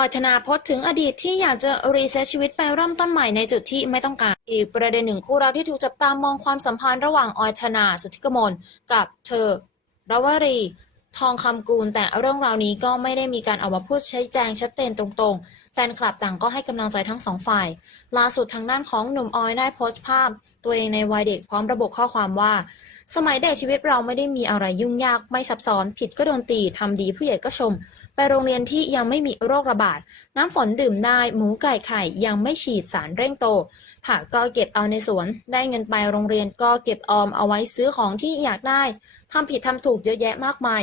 อยธนาโพสต์ถึงอดีตที่อยากจะรีเซ็ตชีวิตไปเริ่มต้นใหม่ในจุดที่ไม่ต้องการ อีกประเด็นหนึ่งคู่เราที่ถูกจับตามองความสัมพันธ์ระหว่างออยธนาสุทธิกมลกับเธอรวรีทองคำกูลแต่เรื่องราวนี้ก็ไม่ได้มีการออกมาพูดชี้แจงชัดเจนตรงๆ แฟนคลับต่างก็ให้กำลังใจทั้งสองฝ่าย ล่าสุดทางด้านของหนุ่มออยได้โพสต์ภาพตัวเองในวัยเด็กพร้อมระบุข้อความว่า สมัยเด็กชีวิตเราไม่ได้มีอะไรยุ่งยากไม่ซับซ้อน ผิดก็โดนตีทำดีผู้ใหญ่ก็ชม ไปโรงเรียนที่ยังไม่มีโรคระบาด น้ำฝนดื่มได้ หมูไก่ไข่ยังไม่ฉีดสารเร่งโต ผักก็เก็บเอาในสวน ได้เงินไปโรงเรียนก็เก็บออมเอาไว้ซื้อของที่อยากได้ทำผิดทำถูกเยอะแยะมากมาย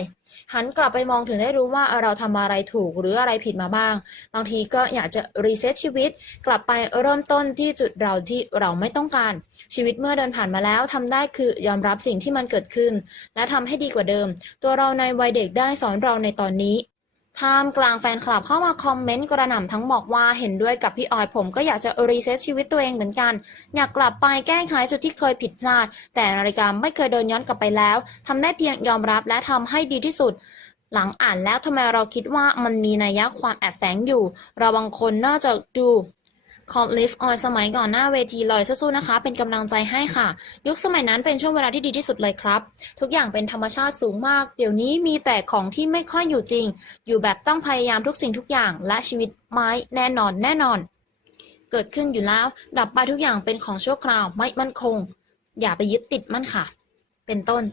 หันกลับไปมองถึงได้รู้ว่าเราทำอะไรถูกหรืออะไรผิดมาบ้าง บางทีก็อยากจะรีเซ็ตชีวิต กลับไปเริ่มต้นที่จุดเราที่เราไม่ต้องการ ชีวิตเมื่อเดินผ่านมาแล้วทำได้คือยอมรับสิ่งที่มันเกิดขึ้น และทำให้ดีกว่าเดิม ตัวเราในวัยเด็กได้สอนเราในตอนนี้ ท่ามกลางแฟนคลับเข้ามาคอมเมนต์กระหน่ำทั้งบอกว่าเห็นด้วยกับพี่ออยผมก็อยากจะรีเซ็ตชีวิตตัวเองเหมือนกัน อยากกลับไปแก้ไขจุดที่เคยผิดพลาด แต่นาฬิกาไม่เคยเดินย้อนกลับไปแล้วทำได้เพียงยอมรับและทำให้ดีที่สุด หลังอ่านแล้วทำไมเราคิดว่ามันมีนัยยะความแอบแฝงอยู่ เราบางคนน่าจะดู คอร์ลิฟออยสมัยก่อนหน้าเวทีเลยสู้ๆนะคะ เป็นกำลังใจให้ค่ะ ยุคสมัยนั้นเป็นช่วงเวลาที่ดีที่สุดเลยครับ ทุกอย่างเป็นธรรมชาติสูงมาก เดี๋ยวนี้มีแต่ของที่ไม่ค่อยอยู่จริง อยู่แบบต้องพยายามทุกสิ่งทุกอย่างและชีวิตไม้แน่นอนแน่นอน เกิดขึ้นอยู่แล้ว ดับไปทุกอย่างเป็นของชั่วคราวไม่มั่นคง อย่าไปยึดติดมั่นค่ะ เป็นต้น